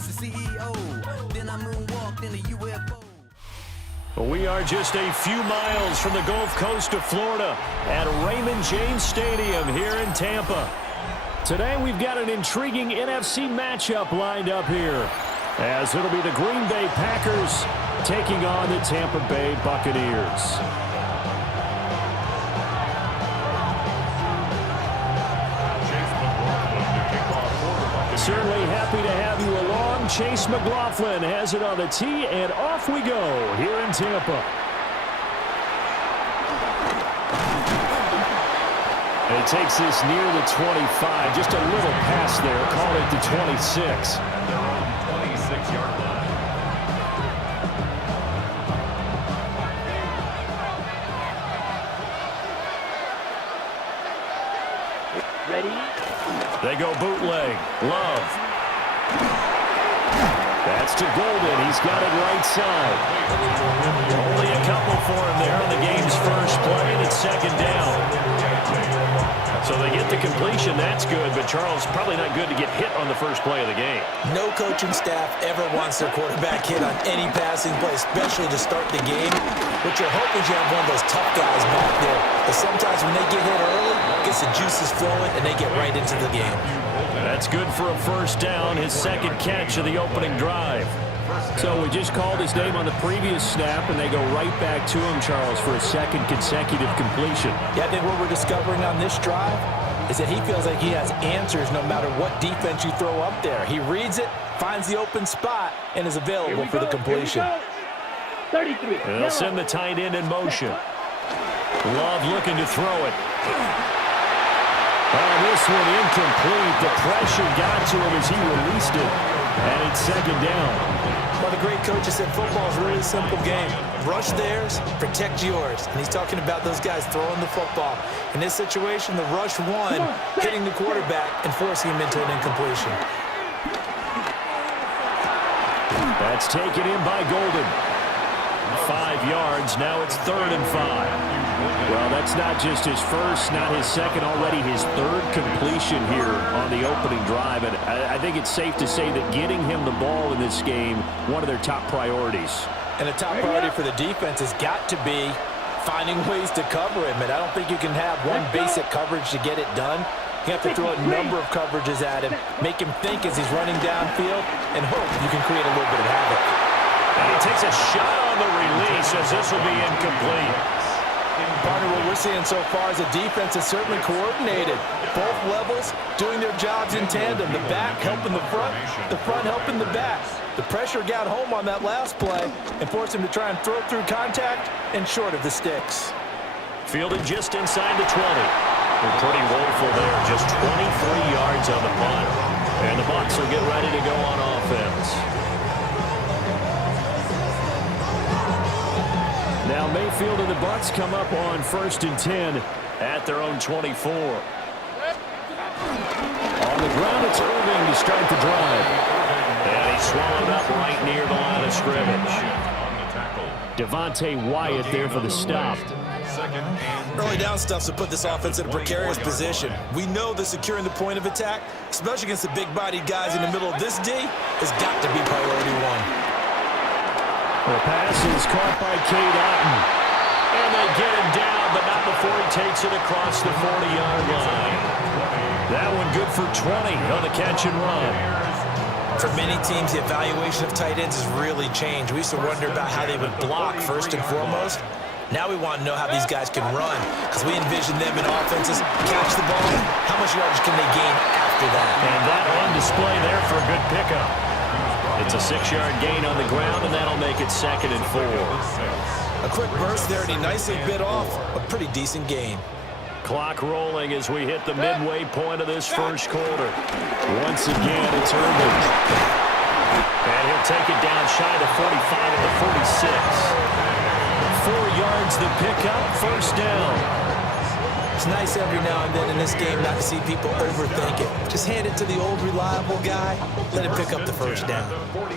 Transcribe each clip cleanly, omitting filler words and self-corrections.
Mr. CEO. Then I moonwalked in a UFO. We are just a few miles from the Gulf Coast of Florida at Raymond James Stadium here in Tampa. Today we've got an intriguing NFC matchup lined up here, as it'll be the Green Bay Packers taking on the Tampa Bay Buccaneers. Certainly happy to have you along. Chase McLaughlin has it on the tee, and off we go here in Tampa. And it takes this near the 25, just a little past there, call it the 26. Their own 26-yard line. Ready? They go bootleg. Love. That's to Golden. He's got it right side. Only a couple for him there on the game's first play, and it's second down. So they get the completion. That's good, but Charles, probably not good to get hit on the first play of the game. No coaching staff ever wants their quarterback hit on any passing play, especially to start the game. What you're hoping is you have one of those tough guys back there. But sometimes when they get hit early, it gets the juices flowing, and they get right into the game. That's good for a first down, his second catch of the opening drive. So we just called his name on the previous snap, and they go right back to him, Charles, for a second consecutive completion. Yeah, I think what we're discovering on this drive is that he feels like he has answers no matter what defense you throw up there. He reads it, finds the open spot, and is available for the completion. 33. And they'll send the tight end in motion. Love looking to throw it. Oh, this one incomplete. The pressure got to him as he released it. And it's second down. Well, the great coaches said football is a really simple game. Rush theirs, protect yours. And he's talking about those guys throwing the football. In this situation, the rush one, hitting the quarterback and forcing him into an incompletion. That's taken in by Golden. 5 yards. Now it's 3rd and 5. Well, that's not just his first, not his second, already his third completion here on the opening drive. And I think it's safe to say that getting him the ball in this game, one of their top priorities. And a top priority for the defense has got to be finding ways to cover him. And I don't think you can have one basic coverage to get it done. You have to throw a number of coverages at him, make him think as he's running downfield, and hope you can create a little bit of havoc. And he takes a shot on the release as this will be incomplete. Partner, what we're seeing so far is a defense that's certainly coordinated. Both levels doing their jobs in tandem. The back helping the front helping the back. The pressure got home on that last play and forced him to try and throw through contact and short of the sticks. Fielded just inside the 20. They're pretty woeful there, just 23 yards on the punt. And the Bucs will get ready to go on offense. Now Mayfield and the Bucs come up on 1st and 10 at their own 24. On the ground, it's Irving to start the drive. And he's swallowed up right near the line of scrimmage. Devontae Wyatt there for the stop. Early down stuffs will put this offense in a precarious position. We know that securing the point of attack, especially against the big-bodied guys in the middle of this D, has got to be priority one. The pass is caught by Cade Otton. And they get him down, but not before he takes it across the 40-yard line. That one good for 20 on the catch and run. For many teams, the evaluation of tight ends has really changed. We used to wonder about how they would block first and foremost. Now we want to know how these guys can run, because we envision them in offenses catch the ball. How much yardage can they gain after that? And that on display there for a good pickup. It's a 6-yard gain on the ground, and that'll make it 2nd and 4. A quick burst there, and he nicely bit off a pretty decent gain. Clock rolling as we hit the midway point of this first quarter. Once again, it's Irving. And he'll take it down shy of 45 at the 46. 4 yards the pickup, first down. It's nice every now and then in this game not to see people overthink it. Just hand it to the old reliable guy, let him pick up the first down.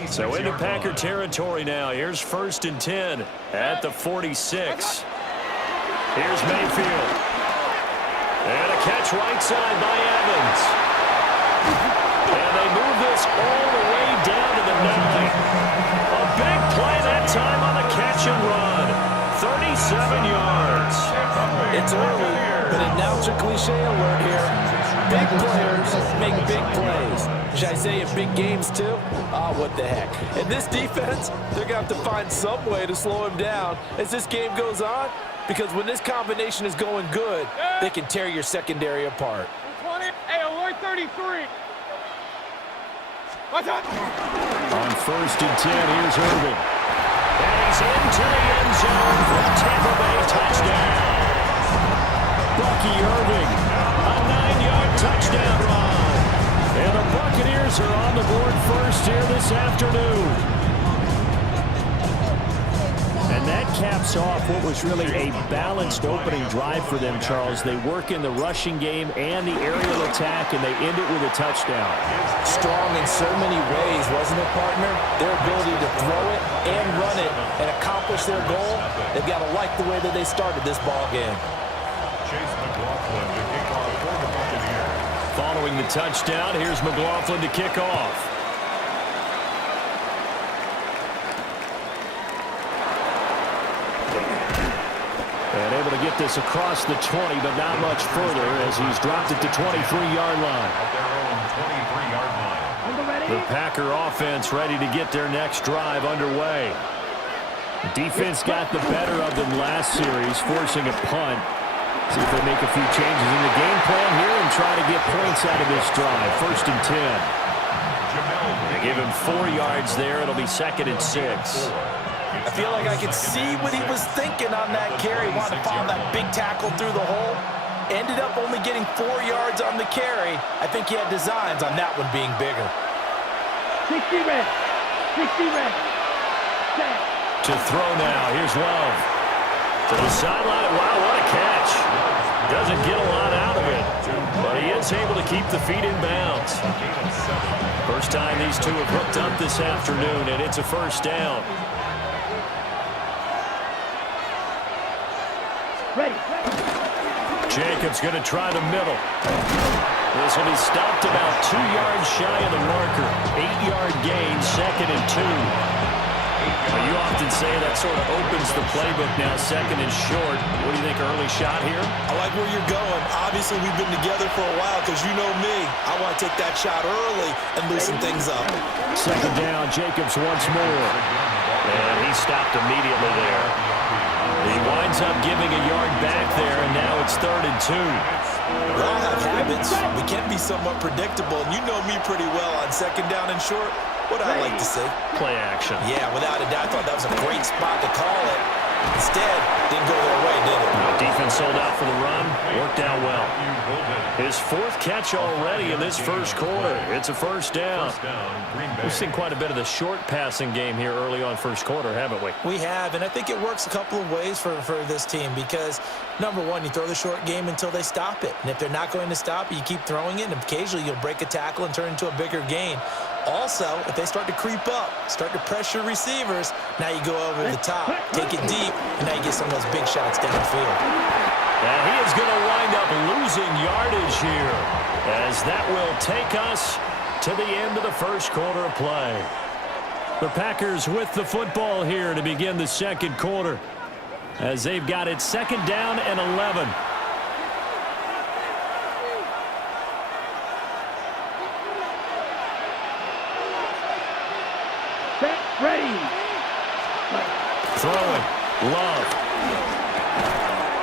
So into Packer territory now. Here's 1st and 10 at the 46. Here's Mayfield. And a catch right side by Evans. And they move this all the way down to 7 yards. It's early, but announcer cliche alert here. Big players make big plays. Should I say in big games too? What the heck. And this defense, they're going to have to find some way to slow him down as this game goes on, because when this combination is going good, they can tear your secondary apart. 20, hey, alert 33. What's up? On 1st and 10, here's Irving. And he's into the end zone for a Tampa Bay touchdown. Bucky Irving, a 9-yard touchdown run. And the Buccaneers are on the board first here this afternoon. And that caps off what was really a balanced opening drive for them, Charles. They work in the rushing game and the aerial attack, and they end it with a touchdown. Strong in so many ways, wasn't it, partner? Their ability to throw it and run it and accomplish their goal, they've got to like the way that they started this ball game. Following the touchdown, here's McLaughlin to kick off. And able to get this across the 20, but not much further as he's dropped it to 23-yard line. The Packer offense ready to get their next drive underway. Defense got the better of them last series, forcing a punt. See if they make a few changes in the game plan here and try to get points out of this drive. 1st and 10. They give him 4 yards there. It'll be 2nd and 6. I feel like I could see what he was thinking on that carry. Wanted to follow that big tackle through the hole. Ended up only getting 4 yards on the carry. I think he had designs on that one being bigger. 60 red. 60 red. To throw now. Here's Love. To the sideline. Wow, what a catch. Doesn't get a lot out of it, but he is able to keep the feet in bounds. First time these two have hooked up this afternoon, and it's a first down. Ready. Jacobs going to try the middle. This will be stopped about 2 yards shy of the marker. 8-yard gain, 2nd and 2. Well, you often say that sort of opens the playbook now, 2nd and short. What do you think, early shot here? I like where you're going. Obviously, we've been together for a while because you know me. I want to take that shot early and loosen things up. 2nd down, Jacobs once more. And he stopped immediately there. He winds up giving a yard back there, and now it's 3rd and 2. We all have habits. We can be somewhat predictable, and you know me pretty well on 2nd down and short. What do I like to say? Play action. Yeah, without a doubt, I thought that was a great spot to call it. Instead, didn't go their way, did it? Defense sold out for the run. Worked out well. His 4th catch already in this first quarter. It's a first down. We've seen quite a bit of the short passing game here early on first quarter, haven't we? We have, and I think it works a couple of ways for this team because, number one, you throw the short game until they stop it. And if they're not going to stop it, you keep throwing it, and occasionally you'll break a tackle and turn into a bigger gain. Also, if they start to creep up, start to pressure receivers, now you go over the top, take it deep, and now you get some of those big shots downfield. And he is going to wind up losing yardage here as that will take us to the end of the first quarter of play. The Packers with the football here to begin the second quarter as they've got it 2nd down and 11. Ready. Throwing. Love.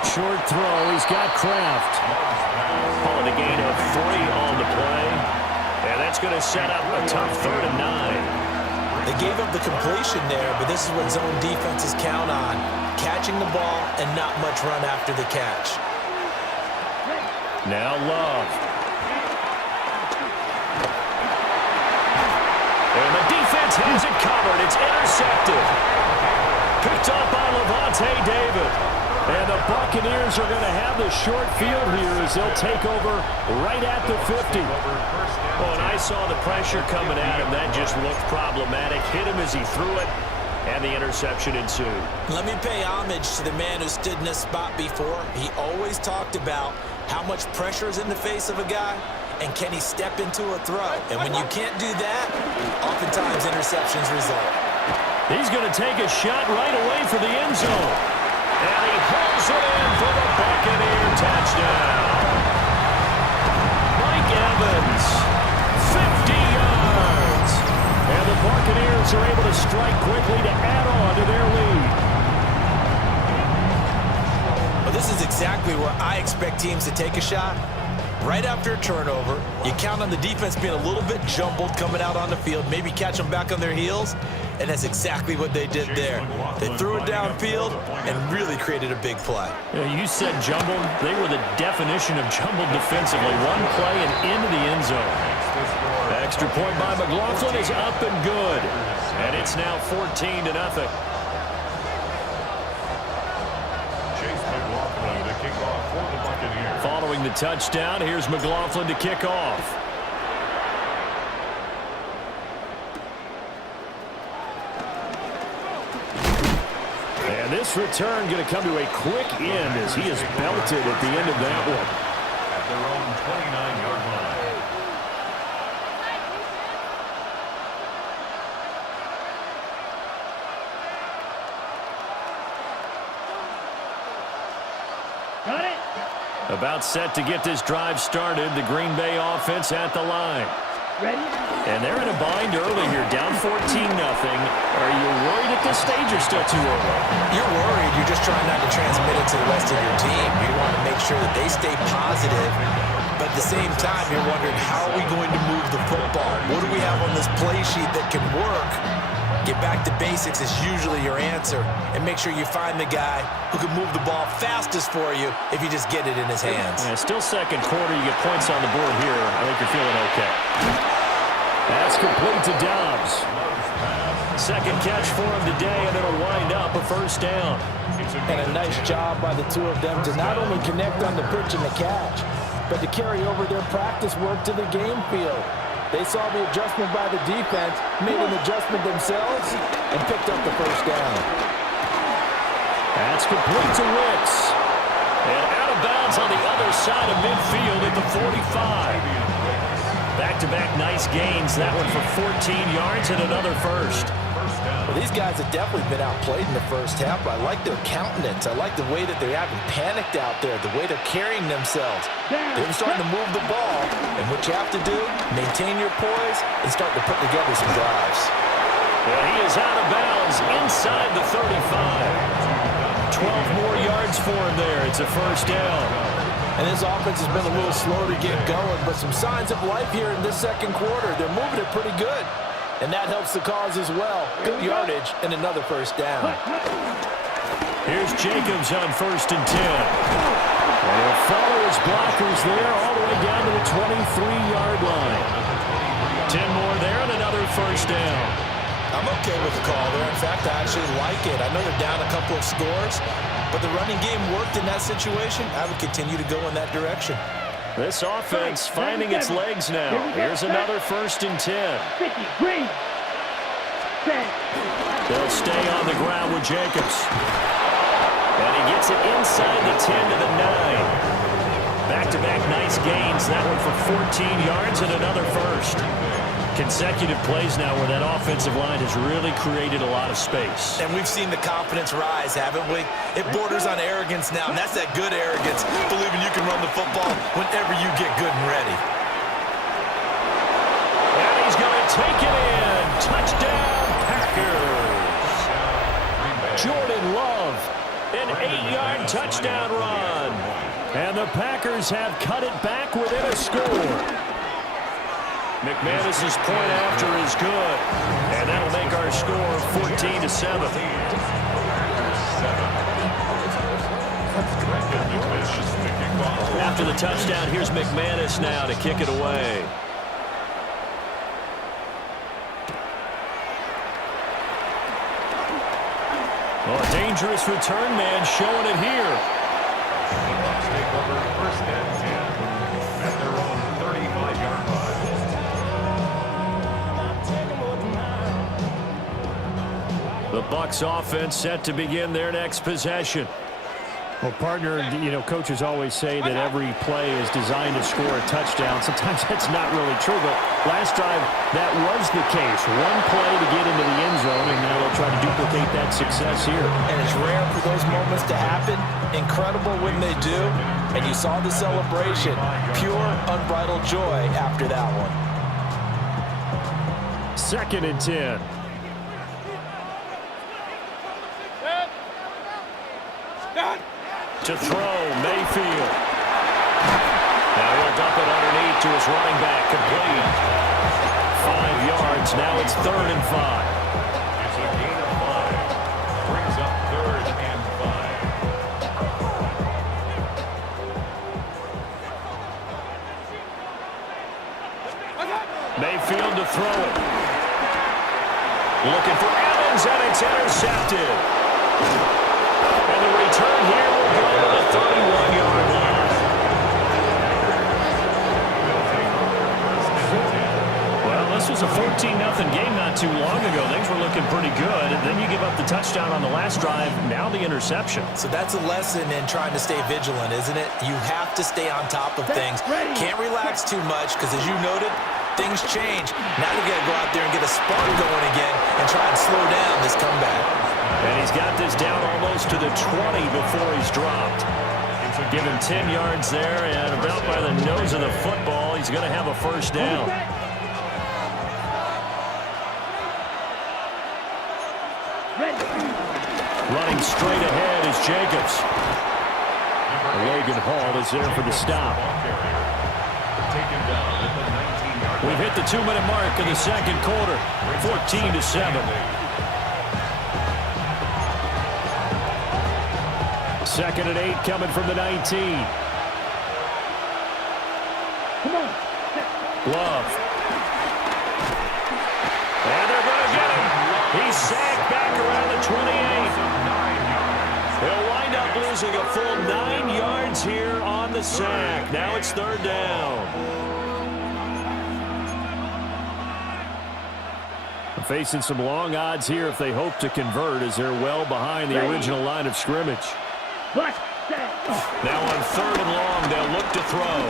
Short throw. He's got Kraft. Calling a gain of 3 on the play. And that's going to set up a tough 3rd and 9. They gave up the completion there, but this is what zone defenses count on. Catching the ball and not much run after the catch. Now Love. And the defense has it covered. It's intercepted. Picked up by Levante David. And the Buccaneers are going to have the short field here as they'll take over right at the 50. Well, and I saw the pressure coming at him. That just looked problematic. Hit him as he threw it, and the interception ensued. Let me pay homage to the man who stood in this spot before. He always talked about how much pressure is in the face of a guy, and can he step into a throw? And when you can't do that, oftentimes interceptions result. He's going to take a shot right away for the end zone. And he hauls it in for the Buccaneer touchdown. Mike Evans, 50 yards. And the Buccaneers are able to strike quickly to add on to their lead. Well, this is exactly where I expect teams to take a shot. Right after a turnover, you count on the defense being a little bit jumbled coming out on the field, maybe catch them back on their heels, and that's exactly what they did there. They threw it downfield and really created a big play. You said jumbled. They were the definition of jumbled defensively. One play and into the end zone. The extra point by McLaughlin is up and good. And it's now 14-0. Following the touchdown, here's McLaughlin to kick off. And this return going to come to a quick end as he is belted at the end of that one. At their own 29-yard line. Got it. About set to get this drive started. The Green Bay offense at the line. Ready? And they're in a bind early here, down 14-0. Are you worried at this stage or still too early? You're worried. You're just trying not to transmit it to the rest of your team. You want to make sure that they stay positive. But at the same time, you're wondering, how are we going to move the football? What do we have on this play sheet that can work? Get back to basics is usually your answer. And make sure you find the guy who can move the ball fastest for you if you just get it in his hands. Yeah, still second quarter. You get points on the board here. I think you're feeling okay. That's complete to Dobbs. Second catch for him today, and it'll wind up a first down. And a nice job by the two of them to not only connect on the pitch and the catch, but to carry over their practice work to the game field. They saw the adjustment by the defense, made an adjustment themselves, and picked up the first down. That's complete to Wicks. And out of bounds on the other side of midfield at the 45. Back-to-back nice gains. That one for 14 yards and another first. Well, these guys have definitely been outplayed in the first half, but I like their countenance. I like the way that they haven't panicked out there, the way they're carrying themselves. They're starting to move the ball, and what you have to do, maintain your poise and start to put together some drives. Well, he is out of bounds inside the 35. 12 more yards for him there. It's a first down. And this offense has been a little slow to get going, but some signs of life here in this second quarter. They're moving it pretty good. And that helps the cause as well. Good yardage and another first down. Here's Jacobs on 1st and 10. And he'll follow his blockers there all the way down to the 23-yard line. 10 more there and another first down. I'm okay with the call there. In fact, I actually like it. I know they're down a couple of scores, but the running game worked in that situation. I would continue to go in that direction. This offense finding its legs now. Here's another 1st and 10. 50, green. 10. They'll stay on the ground with Jacobs. And he gets it inside the 10 to the 9. Back-to-back nice gains. That one for 14 yards and another first. Consecutive plays now where that offensive line has really created a lot of space. And we've seen the confidence rise, haven't we? It borders on arrogance now, and that's that good arrogance, believing you can run the football whenever you get good and ready. And he's going to take it in. Touchdown, Packers. Jordan Love, an 8-yard touchdown run. And the Packers have cut it back within a score. McManus's point after is good, and that'll make our score 14-7. After the touchdown, here's McManus now to kick it away. Oh, a dangerous return man showing it here. Take over 1st and 10 at their own 35-yard line. The Bucs offense set to begin their next possession. Well, partner, you know, coaches always say that every play is designed to score a touchdown. Sometimes that's not really true, but Last drive, that was the case. One play to get into the end zone, and now they'll try to duplicate that success here. And it's rare for those moments to happen. Incredible when they do. And you saw the celebration. Pure, unbridled joy after that one. 2nd and 10. To throw, Mayfield. Now he'll dump it underneath to his running back, complete. 5 yards, now it's 3rd and 5. It's a gain of 5. Brings up 3rd and 5. Mayfield to throw it. Looking for Evans, and it's intercepted. And the return here will go to the 31-yard line. Well, this was a 14-0 game not too long ago. Things were looking pretty good. And then you give up the touchdown on the last drive. Now the interception. So that's a lesson in trying to stay vigilant, isn't it? You have to stay on top of things. Can't relax too much because, as you noted, things change. Now you got to go out there and get a spark going again and try and slow down this comeback. And he's got this down almost to the 20 before he's dropped. Give him 10 yards there, and about by the nose of the football, he's going to have a first down. Running straight ahead is Jacobs. Logan Hall is there for the stop. We've hit the 2-minute mark in the second quarter, 14-7. 2nd and 8 coming from the 19. Come on. Love. And they're going to get him. He's sacked back around the 28. He'll wind up losing a full 9 yards here on the sack. Now it's 3rd down. Facing some long odds here if they hope to convert, as they're well behind the original line of scrimmage. Now on 3rd and long, they'll look to throw.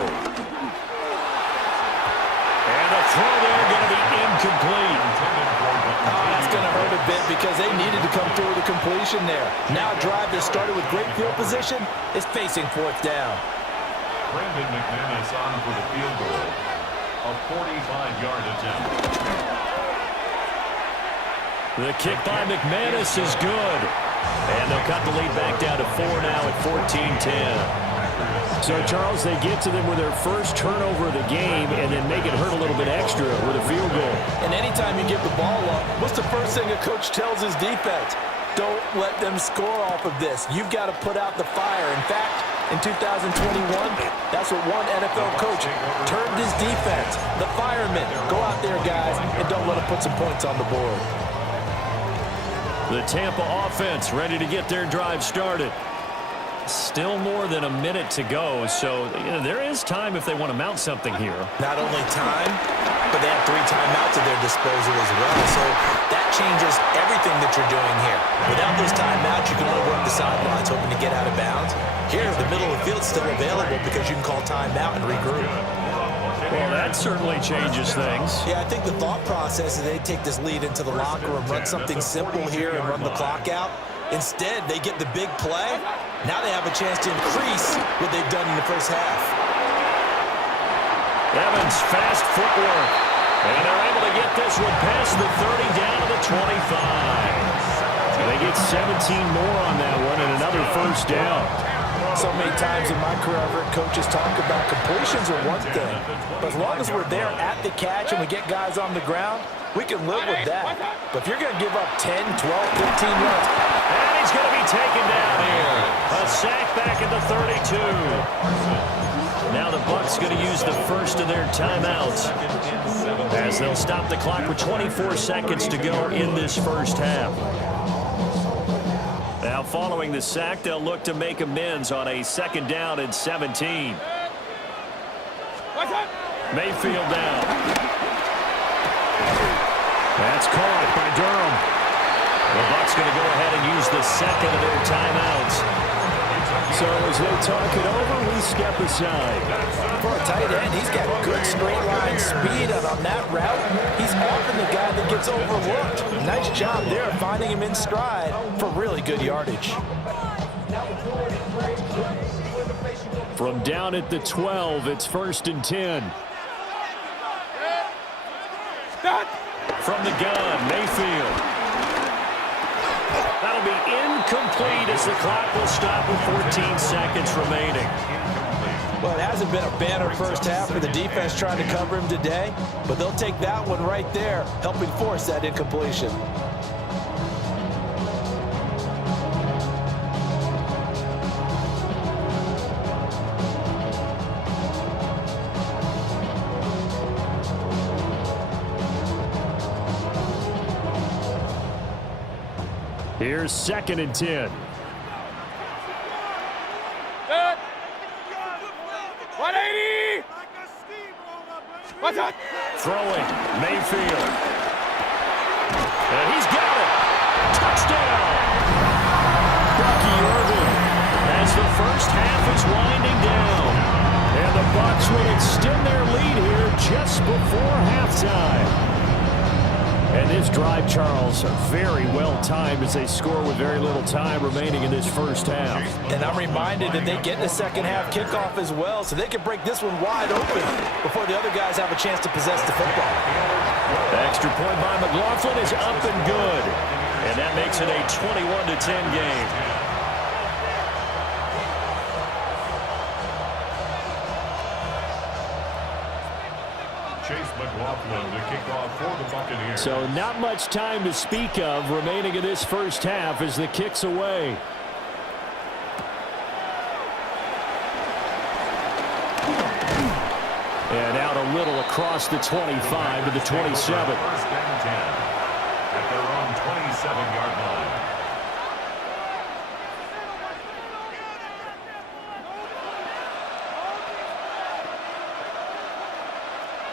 And the throw there going to be incomplete. Oh, that's going to hurt a bit because they needed to come through with a completion there. Now a drive that started with great field position is facing 4th down. Brandon McManus on for the field goal. A 45-yard attempt. The kick by McManus is good. And they'll cut the lead back down to 4 now at 14-10. So, Charles, they get to them with their first turnover of the game and then make it hurt a little bit extra with a field goal. And anytime you give the ball up, what's the first thing a coach tells his defense? Don't let them score off of this. You've got to put out the fire. In fact, in 2021, that's what one NFL coach termed his defense. The firemen. Go out there, guys, and don't let them put some points on the board. The Tampa offense ready to get their drive started. Still more than a minute to go, so there is time if they want to mount something here. Not only time, but they have 3 timeouts at their disposal as well. So that changes everything that you're doing here. Without those timeouts, you can only work the sidelines hoping to get out of bounds. Here, the middle of the field's still available because you can call timeout and regroup. Well, that certainly changes things. Yeah, I think the thought process is they take this lead into the locker room, run something simple here and run the clock out. Instead, they get the big play. Now they have a chance to increase what they've done in the first half. Evans, fast footwork. And they're able to get this one past the 30 down to the 25. They get 17 more on that one and another first down. So many times in my career, I've heard coaches talk about completions are one thing. But as long as we're there at the catch and we get guys on the ground, we can live with that. But if you're going to give up 10, 12, 15 yards. And he's going to be taken down here. A sack back at the 32. Now the Bucs going to use the first of their timeouts as they'll stop the clock with 24 seconds to go in this first half. Now following the sack, they'll look to make amends on a 2nd down and 17. Mayfield down. That's caught by Durham. The Bucs going to go ahead and use the second of their timeouts. So as they talk it over, we step aside. For a tight end, he's got good straight line speed, and on that route, he's often the guy that gets overlooked. Nice job there finding him in stride for really good yardage. From down at the 12, it's 1st and 10. From the gun, Mayfield. That'll be incomplete as the clock will stop with 14 seconds remaining. Well, it hasn't been a banner first half for the defense trying to cover him today, but they'll take that one right there, helping force that incompletion. Here's 2nd and 10. Good. 180. What's up? Throwing, Mayfield. And he's got it. Touchdown. Bucky Irvin as the first half is winding down. And the Bucs will extend their lead here just before halftime. And this drive, Charles, very well timed as they score with very little time remaining in this first half. And I'm reminded that they get the second half kickoff as well, so they can break this one wide open before the other guys have a chance to possess the football. The extra point by McLaughlin is up and good. And that makes it a 21-10 game. So not much time to speak of remaining in this first half as the kick's away. And out a little across the 25 to the 27. First and 10 at their own 27-yard line.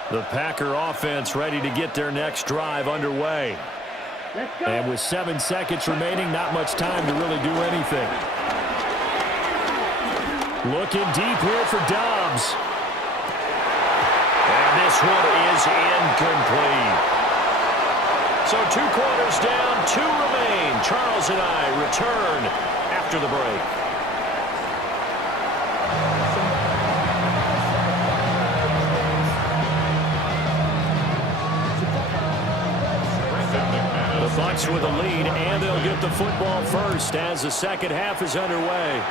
The Packer offense ready to get their next drive underway. And with 7 seconds remaining, not much time to really do anything. Looking deep here for Dobbs. And this one is incomplete. So 2 quarters down, 2 remain. Charles and I return after the break. Bucs with a lead, and they'll get the football first as the second half is underway.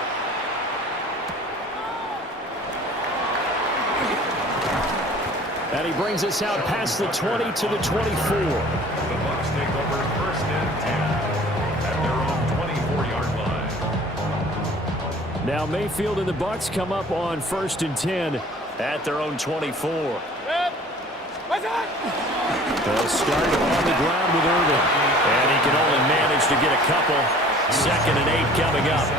And he brings us out past the 20 to the 24. The Bucs take over 1st and 10 at their own 24-yard line. Now Mayfield and the Bucs come up on 1st and 10 at their own 24. They'll start on the ground with Irvin. And he can only manage to get a couple. 2nd and 8 coming up.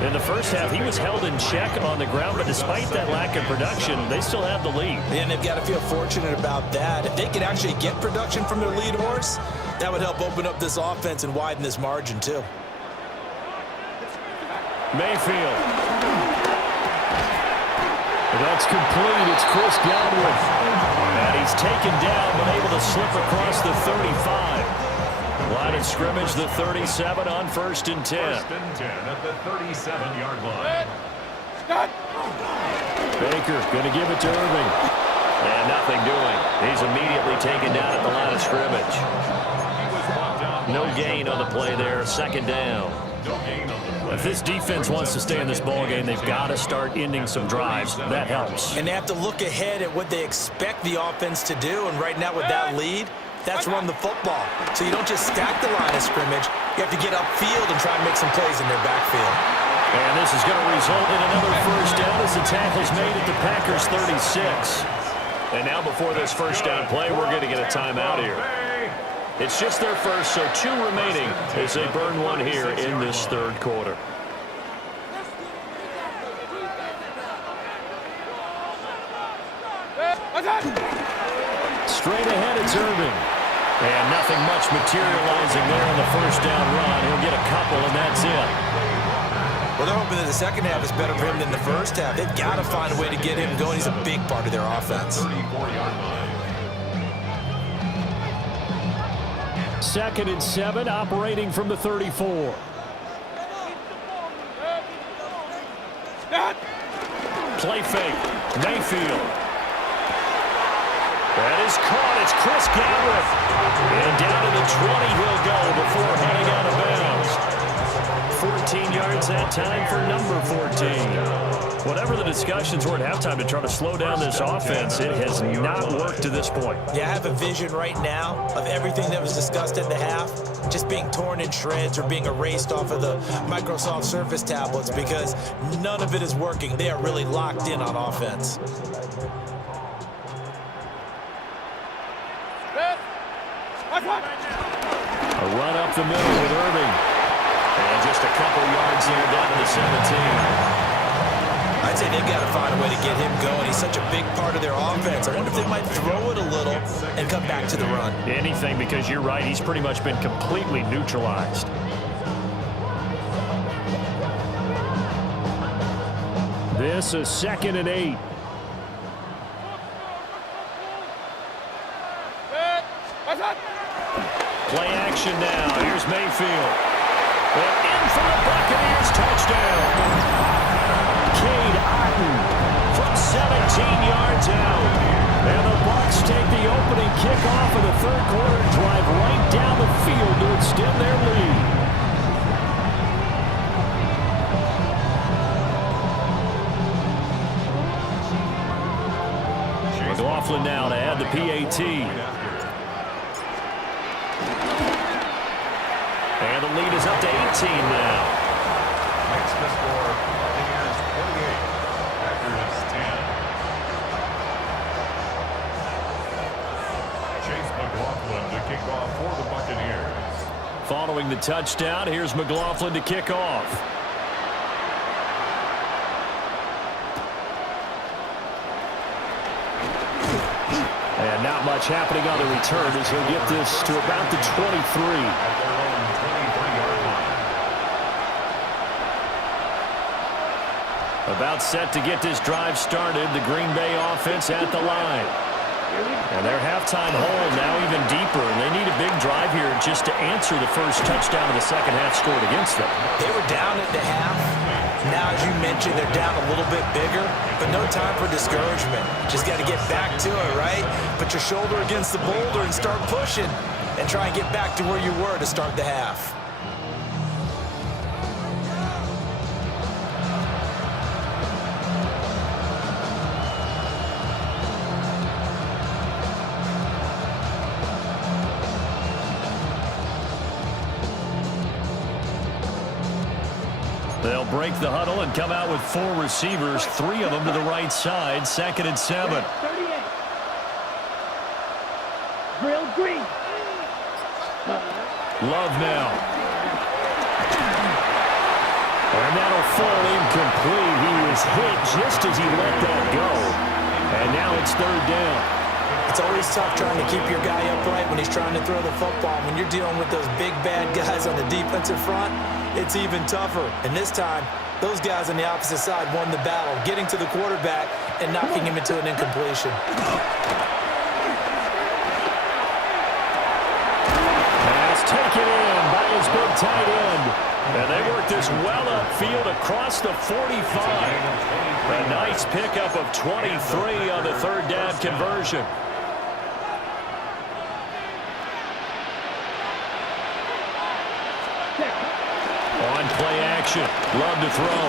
In the first half, he was held in check on the ground, but despite that lack of production, they still have the lead. And they've got to feel fortunate about that. If they could actually get production from their lead horse, that would help open up this offense and widen this margin, too. Mayfield. That's complete. It's Chris Godwin. And he's taken down, but able to slip across the 35. Line of scrimmage, the 37 on 1st and 10. 1st and 10 at the 37-yard line. Baker going to give it to Irving. And nothing doing. He's immediately taken down at the line of scrimmage. No gain on the play there. 2nd down. No gain on the play. If this defense wants to stay in this ballgame, they've got to start ending some drives. That helps. And they have to look ahead at what they expect the offense to do. And right now with that lead, that's run the football. So you don't just stack the line of scrimmage. You have to get upfield and try and make some plays in their backfield. And this is going to result in another first down as the tackle's made at the Packers' 36. And now before this first down play, we're going to get a timeout here. It's just their first, so 2 remaining as they burn one here in this 3rd quarter. Straight ahead, it's Irving. And nothing much materializing there on the first down run. He'll get a couple, and that's it. Well, they're hoping that the second half is better for him than the first half. They've got to find a way to get him going. He's a big part of their offense. 34-yard line. 2nd and 7, operating from the 34. Play fake. Mayfield. That is caught. It's Chris Godwin. And down to the 20 he'll go before heading out of bounds. 14 yards that time for number 14. Whatever the discussions were at halftime to try to slow down this offense, it has not worked to this point. Yeah, I have a vision right now of everything that was discussed at the half just being torn in shreds or being erased off of the Microsoft Surface tablets because none of it is working. They are really locked in on offense. A run up the middle with Irving. And just a couple yards here down to the 17. I'd say they've got to find a way to get him going. He's such a big part of their offense. I wonder if they might throw it a little and come back to the run. Anything, because you're right. He's pretty much been completely neutralized. This is 2nd and 8. Play action now. Here's Mayfield. And in for the Buccaneers touchdown. Cade Otton from 17 yards out. And the Bucs take the opening kickoff of the third quarter and drive right down the field to extend their lead. McLaughlin now to add the PAT. And the lead is up to 18 now. Makes the score Buccaneers 28, Packers 10. Chase McLaughlin to kick off for the Buccaneers. Following the touchdown, here's McLaughlin to kick off. And not much happening on the return as he'll get this to about the 23. About set to get this drive started. The Green Bay offense at the line. And their halftime hole now even deeper. And they need a big drive here just to answer the first touchdown of the second half scored against them. They were down at the half. Now, as you mentioned, they're down a little bit bigger, but no time for discouragement. Just got to get back to it, right? Put your shoulder against the boulder and start pushing and try and get back to where you were to start the half. They'll break the huddle and come out with 4 receivers, 3 of them to the right side. 2nd and 7. 38. Drill green. Love now. And that'll fall incomplete. He was hit just as he let that go. And now it's 3rd down. It's always tough trying to keep your guy upright when he's trying to throw the football. When you're dealing with those big, bad guys on the defensive front, it's even tougher. And this time, those guys on the opposite side won the battle, getting to the quarterback and knocking him into an incompletion. Pass taken in by his big tight end. And they work this well upfield across the 45. A nice pickup of 23 on the 3rd down conversion. On play action, Love to throw.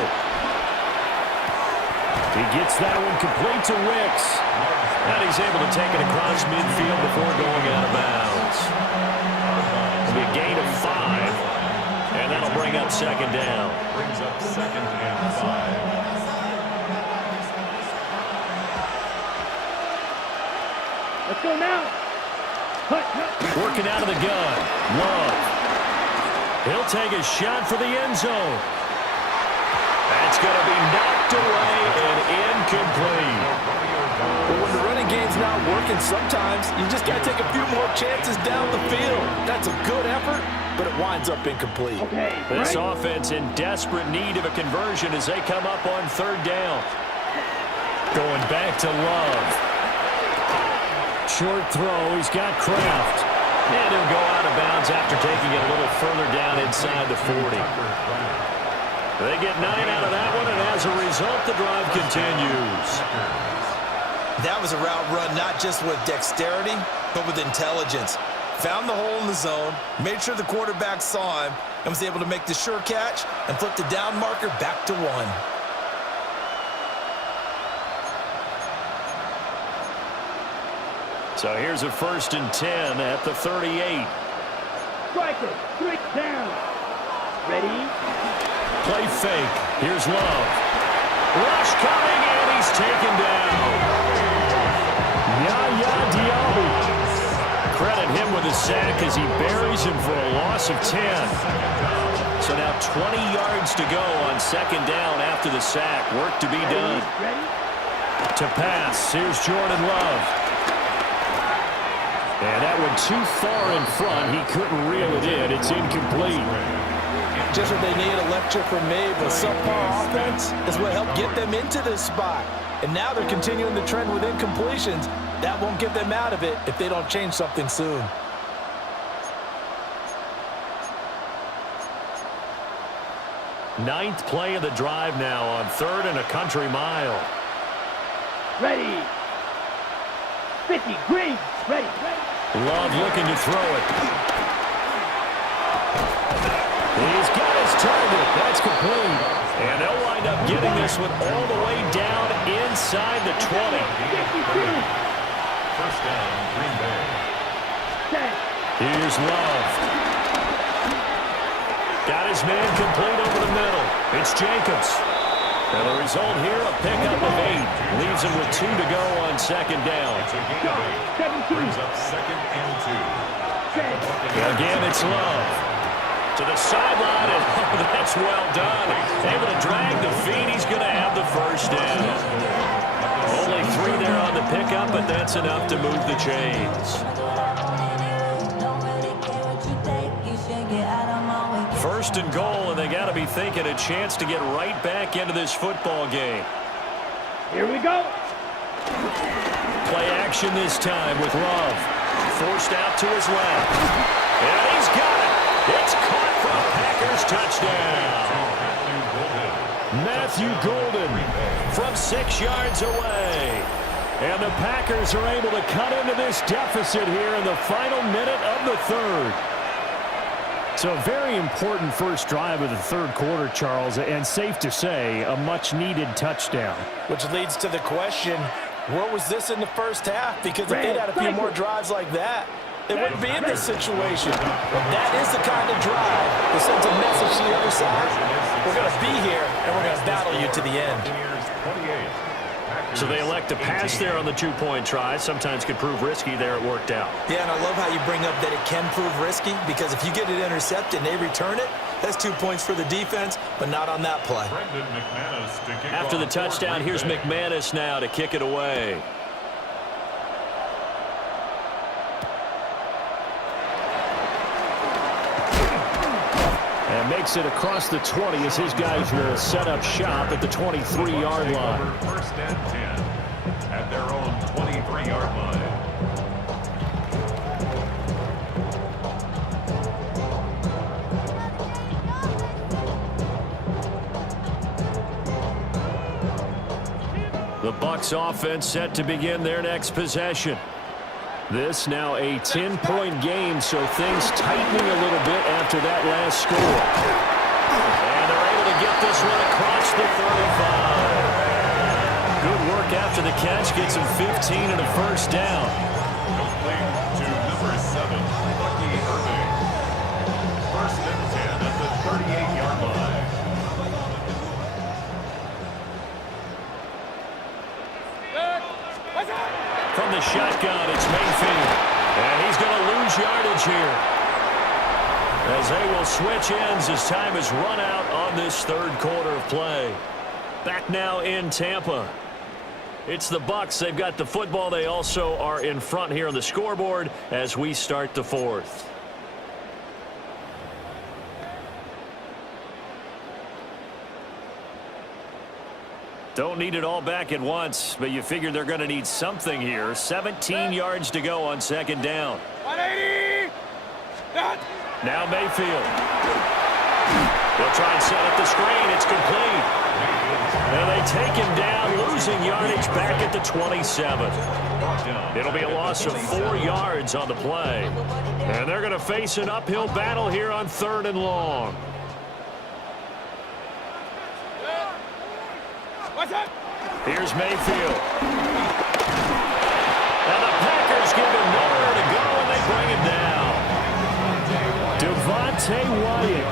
He gets that one complete to Ricks. And he's able to take it across midfield before going out of bounds. It'll be a gain of 5. And that'll bring up 2nd down. Brings up 2nd and 5. Let's go now. Working out of the gun. Love. He'll take a shot for the end zone. That's going to be knocked away and incomplete. But when the running game's not working, sometimes you just got to take a few more chances down the field. That's a good effort, but it winds up incomplete. This offense in desperate need of a conversion as they come up on third down. Going back to Love. Short throw. He's got Kraft. And he'll go out of bounds after taking it a little further down inside the 40. They get 9 out of that one, and as a result, the drive continues. That was a route run not just with dexterity, but with intelligence. Found the hole in the zone, made sure the quarterback saw him, and was able to make the sure catch and flip the down marker back to 1. So here's a 1st and 10 at the 38. Striker, 3 down. Ready? Play fake. Here's Love. Rush coming, and he's taken down. Yaya Diaby. Credit him with a sack as he buries him for a loss of 10. So now 20 yards to go on 2nd down after the sack. Work to be done. To pass, here's Jordan Love. And that one too far in front. He couldn't reel it in. It's incomplete. Just what they need, a lecture from me, but subpar offense is what helped get them into this spot. And now they're continuing the trend with incompletions. That won't get them out of it if they don't change something soon. Ninth play of the drive now on 3rd and a country mile. Ready. 50, green. Ready. Love looking to throw it. He's got his target. That's complete. And they'll wind up getting this one all the way down inside the 20. 1st down, Green Bay. Here's Love. Got his man complete over the middle. It's Jacobs. And the result here, a pickup of 8. Leaves him with 2 to go on 2nd down. It's a gain of 8. Brings up 2nd and 2. Again, it's Love. To the sideline, and oh, that's well done. Able to drag the feet. He's going to have the 1st down. Only 3 there on the pickup, but that's enough to move the chains. 1st and goal, and they got to be thinking a chance to get right back into this football game. Here we go. Play action this time with Love. Forced out to his left. And he's got it. It's caught for a Packers touchdown. Matthew Golden from 6 yards away. And the Packers are able to cut into this deficit here in the final minute of the 3rd. So a very important first drive of the 3rd quarter, Charles, and safe to say, a much-needed touchdown. Which leads to the question, where was this in the 1st half? Because if they'd had a few more drives like that, they wouldn't be in this situation. That is the kind of drive that sends a message to the other side. We're going to be here, and we're going to battle you to the end. So they elect to pass there on the 2-point try. Sometimes could prove risky. There it worked out. Yeah, and I love how you bring up that it can prove risky, because if you get it intercepted and they return it, that's 2 points for the defense, but not on that play. After the touchdown, here's McManus now to kick it away. And makes it across the 20 as his guys will set up shop at the 23-yard line. 1st and 10 at their own 23-yard line. The Bucs offense set to begin their next possession. This now a 10-point game, so things tightening a little bit after that last score. And they're able to get this one across the 35. Good work after the catch, gets him 15 and a 1st down. Complete to number 7, Bucky Irving. 1st and 10 at the 38-yard line. From the shotgun, it's Mayfield. And he's going to lose yardage here, as they will switch ends as time is run out on this 3rd quarter of play. Back now in Tampa. It's the Bucs. They've got the football. They also are in front here on the scoreboard as we start the 4th. Don't need it all back at once, but you figure they're going to need something here. 17 yards to go on second down. 180. Done. Now Mayfield. They'll try and set up the screen. It's complete. And they take him down, losing yardage back at the 27. It'll be a loss of 4 yards on the play. And they're going to face an uphill battle here on 3rd and long. What's up? Here's Mayfield. And the Packers give him nowhere to go, and they bring him down. Devontae Wyatt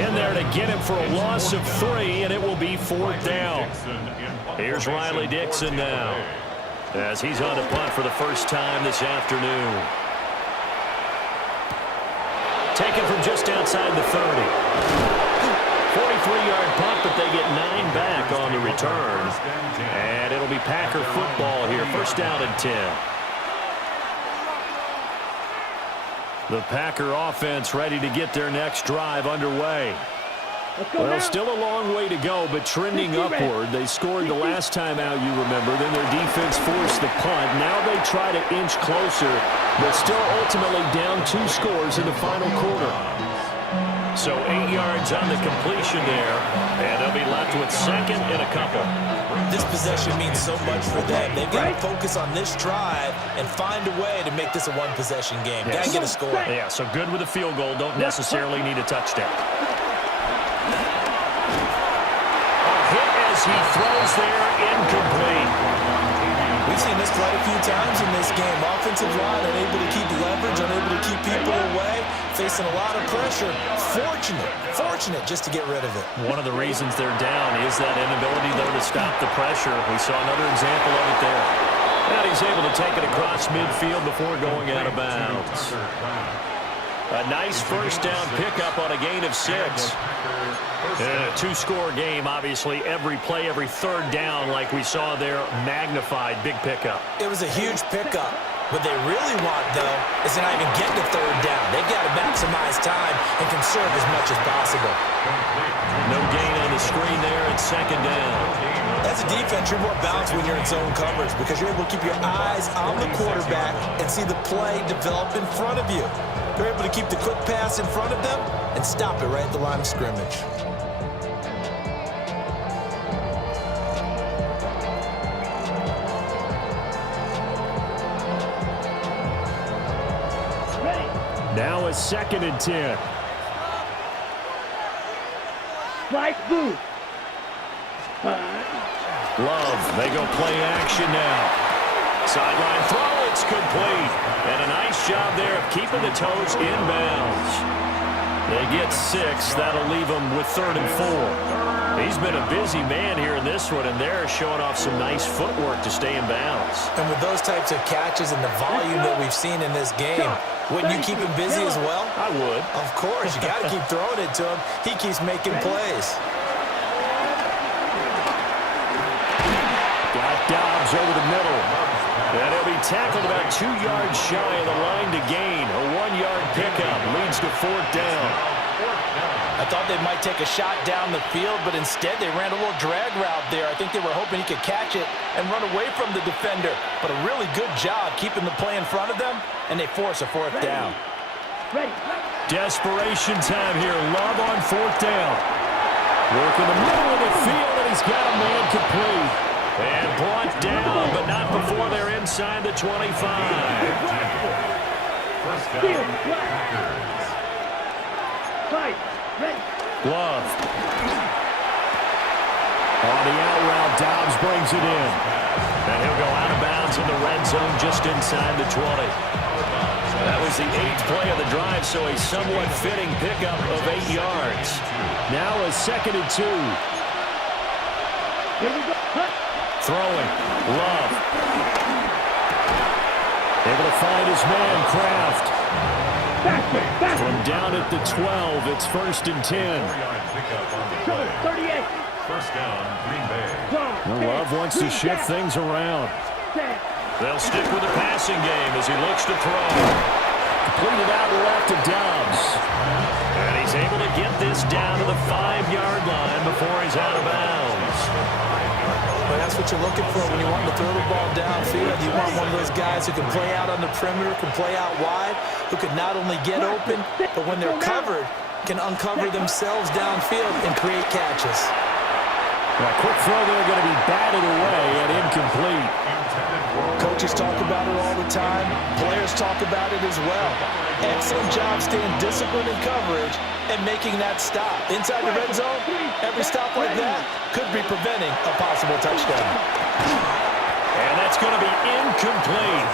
in there to get him for a loss of 3, and it will be 4th down. Here's Riley Dixon now, as he's on to punt for the first time this afternoon. Taken from just outside the 30. 43-yard punt, but they get 9 back on the return. And it'll be Packer football here. First down and 10. The Packer offense ready to get their next drive underway. Well, still a long way to go, but trending upward. They scored the last time out, you remember. Then their defense forced the punt. Now they try to inch closer, but still ultimately down 2 scores in the final quarter. So 8 yards on the completion there, and they'll be left with second and a couple. This possession means so much for them. They've got to focus on this drive and find a way to make this a one-possession game. Got to get a score. Yeah, so good with a field goal. Don't necessarily need a touchdown. A hit as he throws there, incomplete. We've seen this quite a few times in this game. Offensive line unable to keep leverage, unable to keep people away, facing a lot of pressure. Fortunate just to get rid of it. One of the reasons they're down is that inability, though, to stop the pressure. We saw another example of it there. And he's able to take it across midfield before going out of bounds. A nice first down pickup on a gain of 6. A 2-score game, obviously. Every play, every 3rd down, like we saw there, magnified. Big pickup. It was a huge pickup. What they really want, though, is to not even get to 3rd down. They've got to maximize time and conserve as much as possible. No gain on the screen there at second down. As a defense, you're more balanced when you're in zone coverage because you're able to keep your eyes on the quarterback and see the play develop in front of you. You're able to keep the quick pass in front of them and stop it right at the line of scrimmage. Now a 2nd and 10. Right boot. Love, they go play action now. Sideline throw, it's complete. And a nice job there of keeping the toes inbounds. They get 6. That'll leave them with 3rd and 4. He's been a busy man here in this one, and they're showing off some nice footwork to stay in bounds. And with those types of catches and the volume that we've seen in this game, wouldn't you keep him busy as well? I would. Of course. You got to keep throwing it to him. He keeps making plays. Got Dobbs over the middle. And he'll be tackled about 2 yards shy of the line to gain. A 1-yard pickup leads to 4th down. I thought they might take a shot down the field, but instead they ran a little drag route there. I think they were hoping he could catch it and run away from the defender. But a really good job keeping the play in front of them, and they force a 4th down. Desperation time here. Love on 4th down. Work in the middle of the field, and he's got a man complete. And brought down, but not before they're inside the 25. First down. Love. On the out route, Dobbs brings it in. And he'll go out of bounds in the red zone just inside the 20. That was the 8th play of the drive, so a somewhat fitting pickup of 8 yards. Now a 2nd and 2. Throwing. Love. Able to find his man, Kraft. From down at the 12, it's 1st and 10. 38. First down, Green Bay. Love wants to shift things around. They'll stick with the passing game as he looks to throw. Completed out left to Dobbs. And he's able to get this down to the 5-yard line before he's out of bounds. what you're looking for when you want to throw the ball downfield. You want one of those guys who can play out on the perimeter, can play out wide, who can not only get open, but when they're covered, can uncover themselves downfield and create catches. A quick throw there going to be batted away and incomplete. Coaches talk about it all the time. Players talk about it as well. Excellent job staying disciplined in coverage and making that stop. Inside the red zone, every stop like that could be preventing a possible touchdown. And that's going to be incomplete.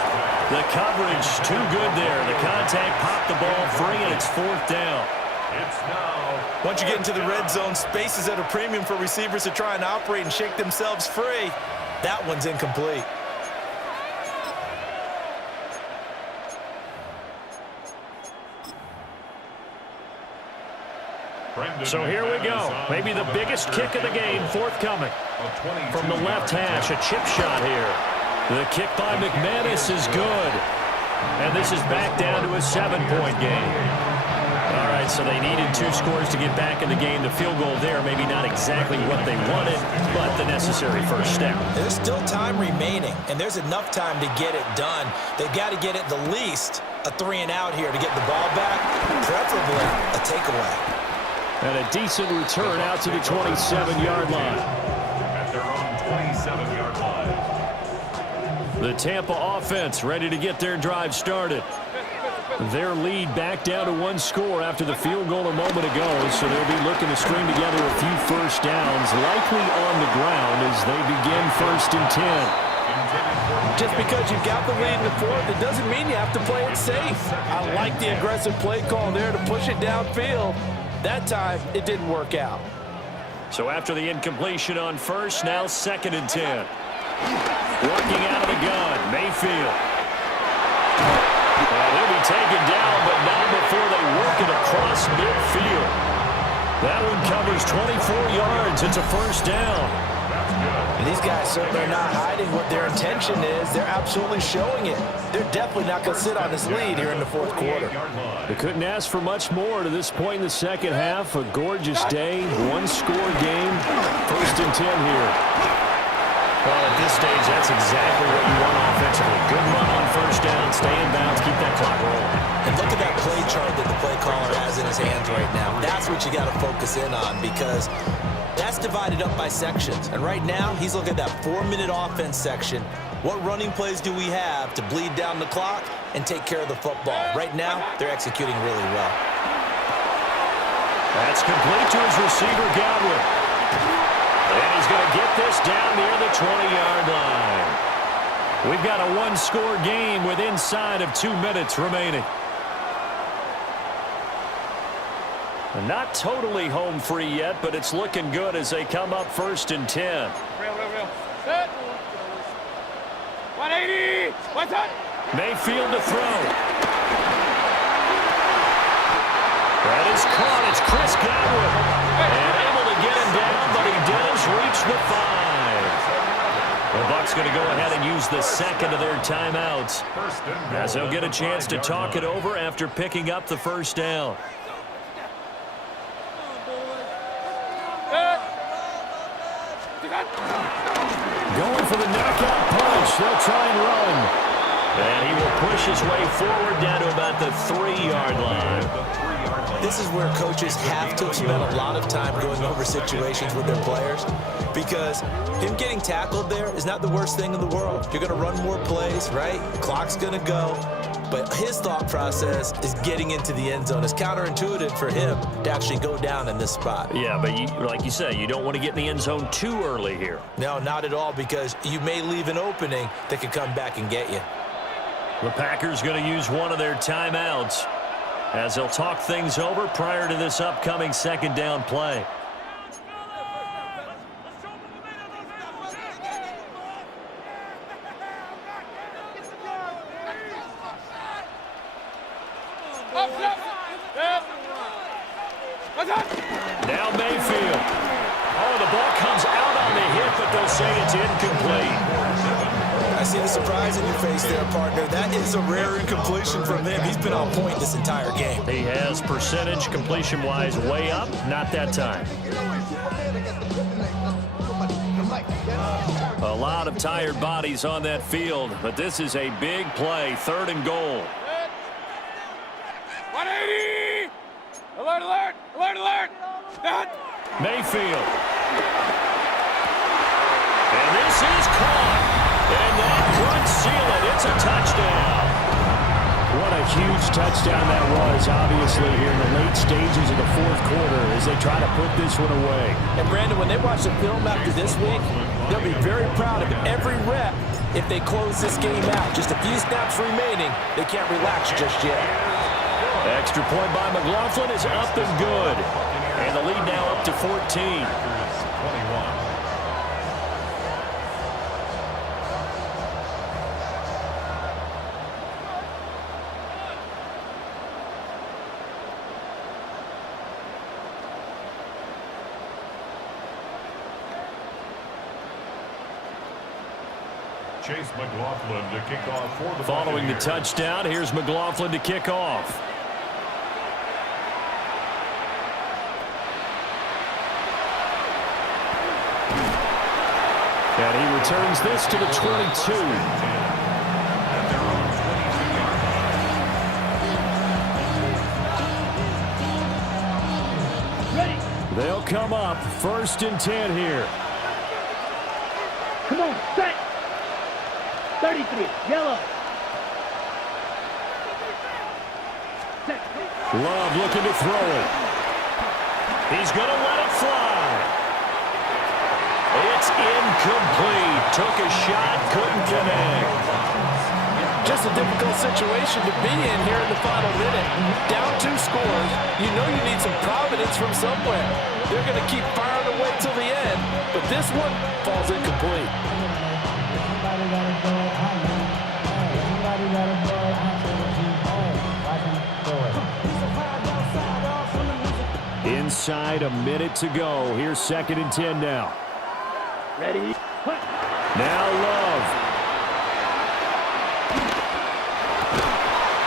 The coverage too good there. The contact popped the ball free, and it's 4th down. It's now. Once you get into the red zone, space is at a premium for receivers to try and operate and shake themselves free. That one's incomplete. So here we go. Maybe the biggest kick of the game forthcoming. From the left hash, a chip shot here. The kick by McManus is good. And this is back down to a 7-point game. All right, so they needed 2 scores to get back in the game. The field goal there, maybe not exactly what they wanted, but the necessary first step. There's still time remaining, and there's enough time to get it done. They've got to get at the least a 3-and-out here to get the ball back, preferably a takeaway. And a decent return out to the 27-yard line. At their own 27-yard line. The Tampa offense ready to get their drive started. Their lead back down to 1 score after the field goal a moment ago, so they'll be looking to string together a few first downs, likely on the ground as they begin 1st and 10. Just because you've got the lead in the 4th, it doesn't mean you have to play it safe. I like the aggressive play call there to push it downfield. That time, it didn't work out. So after the incompletion on 1st, now 2nd and 10. Working out of the gun, Mayfield. Well, he'll be taken down, but not before they work it across midfield. That one covers 24 yards. It's a 1st down. And these guys certainly are not hiding what their intention is. They're absolutely showing it. They're definitely not going to sit on this lead here in the 4th quarter. They couldn't ask for much more to this point in the second half. A gorgeous day, 1-score game. 1st and 10 here. Well, at this stage, that's exactly what you want offensively. Good run on 1st down, stay in bounds, keep that clock rolling. And look at that play chart that the play caller has in his hands right now. That's what you got to focus in on because that's divided up by sections. And right now, he's looking at that 4-minute offense section. What running plays do we have to bleed down the clock and take care of the football? Right now, they're executing really well. That's complete to his receiver, Godwin. And he's going to get this down near the 20-yard line. We've got a 1-score game with inside of 2 minutes remaining. Not totally home free yet, but it's looking good as they come up 1st and 10. Real. Set. 180. What's up? Mayfield to throw. That is caught. It's Chris Godwin. And able to get him down, but he does reach the 5. The Bucs going to go ahead and use the 2nd of their timeouts as they'll get a chance to talk it over after picking up the 1st down. Going for the knockout punch. They'll try and run. And he will push his way forward down to about the 3-yard line. This is where coaches have to spend a lot of time going over situations with their players because him getting tackled there is not the worst thing in the world. You're going to run more plays, right? Clock's going to go. But his thought process is getting into the end zone. It's counterintuitive for him to actually go down in this spot. Yeah, but like you say, you don't want to get in the end zone too early here. No, not at all, because you may leave an opening that could come back and get you. The Packers going to use one of their timeouts as they'll talk things over prior to this upcoming 2nd down play. Now Mayfield. Oh, the ball comes out on the hit, but they'll say it's incomplete. I see the surprise in your face there, partner. That is a rare incompletion from him. He's been on point this entire game. He has percentage completion-wise way up. Not that time. A lot of tired bodies on that field, but this is a big play, 3rd and goal. 180! Alert, alert, alert, alert! Mayfield. And this is caught. And that could seal it. It's a touchdown. What a huge touchdown that was, obviously, here in the late stages of the 4th quarter as they try to put this one away. And, Brandon, when they watch the film after this week, they'll be very proud of every rep if they close this game out. Just a few snaps remaining. They can't relax just yet. Extra point by McLaughlin is up and good. And the lead now up to 14. Chase McLaughlin to kick off for the Following the touchdown, here's McLaughlin to kick off. And he returns this to the 22. They'll come up 1st and 10 here. Come on, set. 33, yellow. Set. Love looking to throw it. He's going to let it fly. It's incomplete. Took a shot, couldn't connect. Just a difficult situation to be in here in the final minute. Down 2 scores. You know you need some providence from somewhere. They're going to keep firing away till the end, but this one falls incomplete. Inside a minute to go. Here's 2nd and 10 now. Ready? Now Love.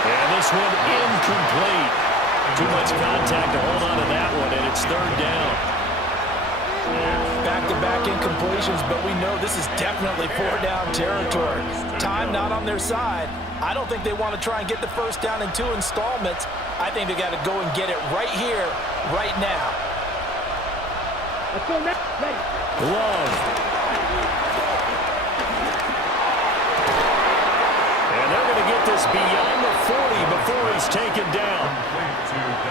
And this one incomplete. Too much contact to hold on to that one, and it's 3rd down. Back-to-back incompletions, but we know this is definitely 4-down territory. Time not on their side. I don't think they want to try and get the 1st down in 2 installments. I think they got to go and get it right here, right now. Let's go now. Ready. Love. And they're going to get this beyond the 40 before he's taken down.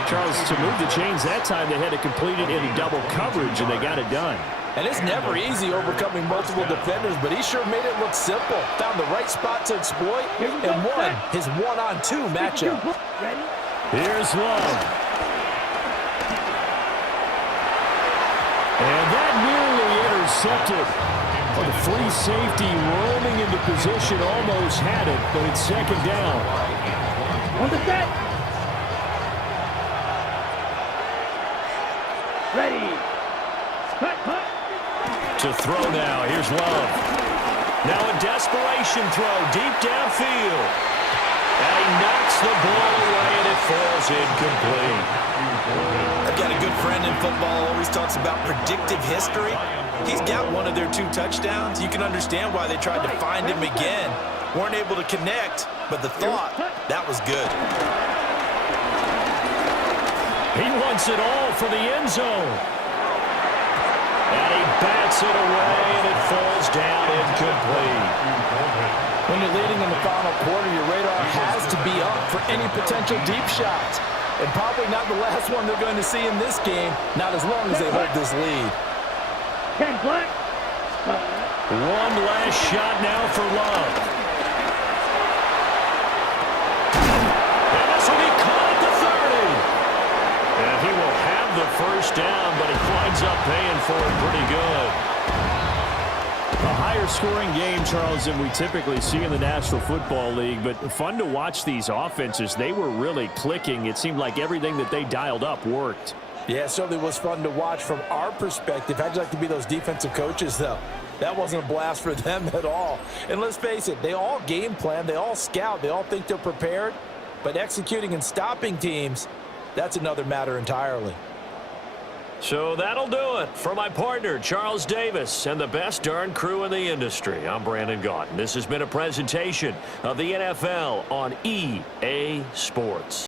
Charles, to move the chains that time, they had to complete it in double coverage, and they got it done. And it's never easy overcoming multiple defenders, but he sure made it look simple. Found the right spot to exploit and won his 1-on-2 matchup. Ready? Here's Love. And that nearly intercepted. Well, the free safety roaming into position almost had it, but it's 2nd down. On the set. Ready. Cut. To throw now. Here's Love. Now a desperation throw deep downfield. And he knocks the ball away, and it falls incomplete. I've got a good friend in football, always talks about predictive history. He's got one of their 2 touchdowns. You can understand why they tried to find him again. Weren't able to connect, but the thought, that was good. He wants it all for the end zone. And he bats it away, and it falls down incomplete. When you're leading in the final quarter, your radar has to be up for any potential deep shots. And probably not the last one they're going to see in this game, not as long as they hold this lead. 10 black. One last shot now for Love. And this will be caught at the 30. And he will have the 1st down, but he winds up paying for it pretty good. A higher scoring game, Charles, than we typically see in the National Football League, but fun to watch these offenses. They were really clicking. It seemed like everything that they dialed up worked. Yeah, it certainly was fun to watch from our perspective. How'd you like to be those defensive coaches, though? That wasn't a blast for them at all. And let's face it, they all game plan, they all scout, they all think they're prepared, but executing and stopping teams, that's another matter entirely. So that'll do it. For my partner, Charles Davis, and the best darn crew in the industry, I'm Brandon Gaudin. This has been a presentation of the NFL on EA Sports.